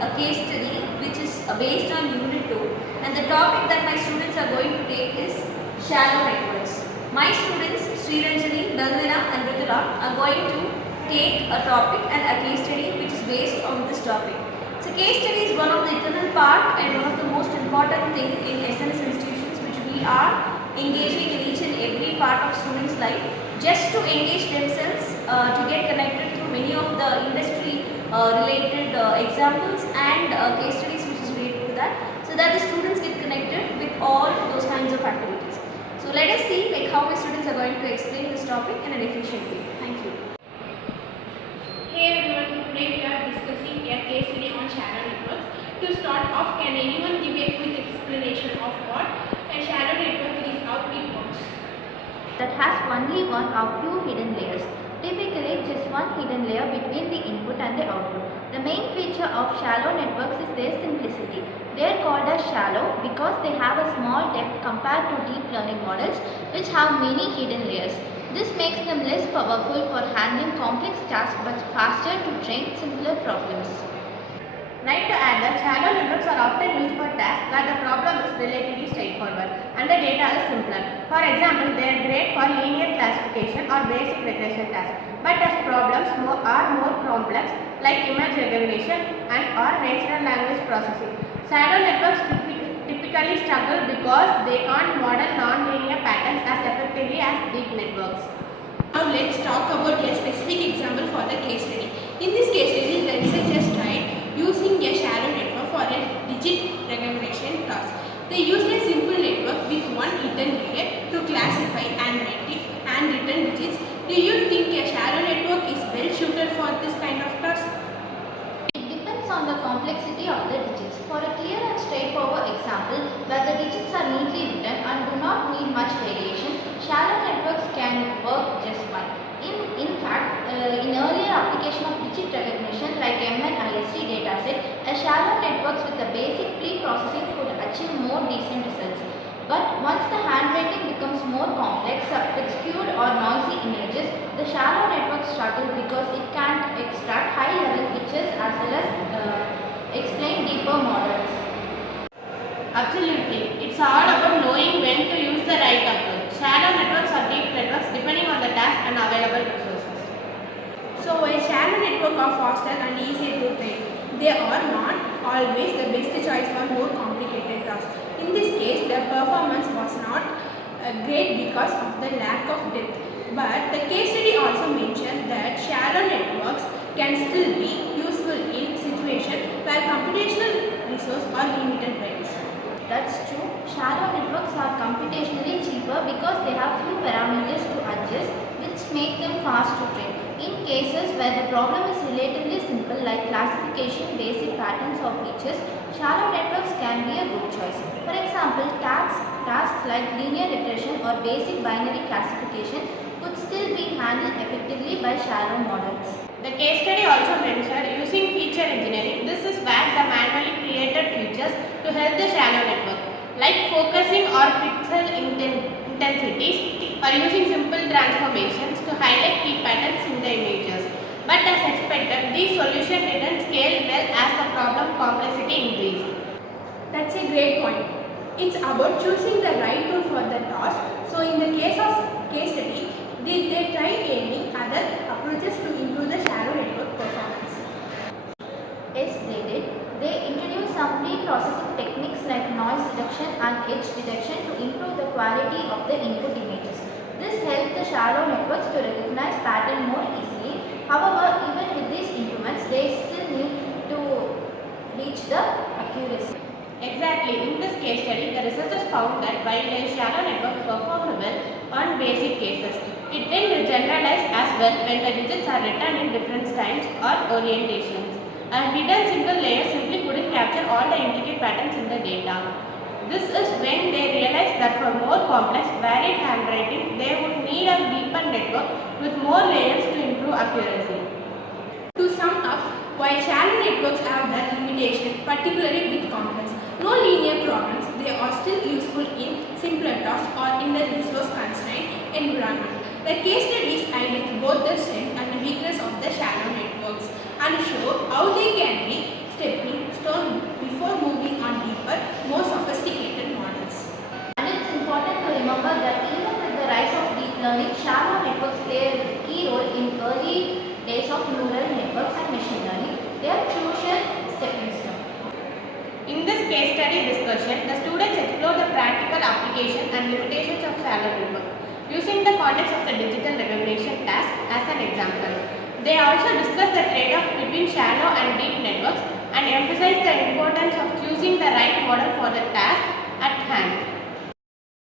a case study which is based on Unit 2, and the topic that my students are going to take is shallow networks. My students Sriranjani, Dalvina and Ritula are going to take a topic and a case study which is based on this topic. So case study is one of the internal part and one of the most important thing in SNS institutions which we are engaging in each and every part of students' life just to engage themselves to get connected through many of the industry related examples and case studies which is related to that, so that the students get connected with all those kinds of activities. So let us see like how my students are going to explain this topic in an efficient way. Thank you. Hey everyone, today we are discussing a case study on shallow networks. To start off, can anyone give a quick explanation of what a shallow network is, how it works? That has only one or few hidden layers. Typically, just one hidden layer between the input and the output. The main feature of shallow networks is their simplicity. They are called as shallow because they have a small depth compared to deep learning models which have many hidden layers. This makes them less powerful for handling complex tasks but faster to train simpler problems. Like to add that shallow networks are often used for tasks where the problem is relatively straightforward and the data is simpler. For example, they are great for linear classification or basic regression tasks. But as problems are more complex like image recognition and or natural language processing, shallow networks typically struggle because they can't model non-linear patterns as effectively as deep networks. Now let's talk about a specific example for the case study. In this case study, the researchers tried using a shallow network for a digit recognition task. They used a simple network with one hidden layer to classify and return digits. Do you think a shallow network is well suited for this kind of task? It depends on the complexity of the digits. For a clear and straightforward example where the digits are neatly written and do not need much variation, shallow networks can work just fine. In fact, in earlier application of digit recognition like MNIST dataset, a shallow networks with a basic pre-processing could achieve more decent results. But once the handwriting becomes more complex with skewed or noisy images, the shallow networks struggle because it can't extract high-level pictures as well as explain deeper models. Absolutely. It's all about knowing when to use the right approach. Shallow networks or deep networks depending on the task and available resources. So a shallow network are faster and easier to train. They are not always the best choice for more complicated tasks. In this case, the performance was not great because of the lack of depth. But the case study also mentions that shallow networks can still be useful in situations where computational resources are limited rates. That's true. Shallow networks are computationally cheaper because they have few parameters to adjust which make them fast to train. In cases where the problem is relatively simple like classification, basic patterns or features, shallow networks can be a good choice. For example, tasks like linear regression or basic binary classification could still be handled effectively by shallow models. The case study also mentioned using feature engineering. This is where the manually created features to help the shallow network, like focusing or pixel intensities or using simple transformations to highlight key patterns in the images. But as expected, these solutions didn't scale well as the problem complexity increased. That's a great point. It's about choosing the right tool for the task. So in the case of case study, did they try any other approaches to improve the shallow network performance? Yes, they did. They introduced some pre-processing techniques like noise reduction and edge detection to improve the quality of the input images. This helped the shallow networks to recognize pattern more easily. However, even with these improvements, they still need to reach the accuracy. Exactly. In this case study, the researchers found that while a shallow network performed well on basic cases, it didn't generalize as well when the digits are written in different styles or orientations. A hidden single layer simply couldn't capture all the intricate patterns in the data. This is when they realized that for more complex, varied handwriting, they would need a deeper network with more layers to improve accuracy. To sum up, while shallow networks have their limitations, particularly with complex, non-linear problems, they are still useful in simpler tasks or in the resource-constrained environment. The case studies highlight both the strength and the weakness of the shallow networks and show how they can be stepping of neural networks and machine learning. They are crucial stepping stones. In this case study discussion, the students explore the practical application and limitations of shallow network, using the context of the digital recognition task as an example. They also discuss the trade-off between shallow and deep networks and emphasize the importance of choosing the right model for the task at hand.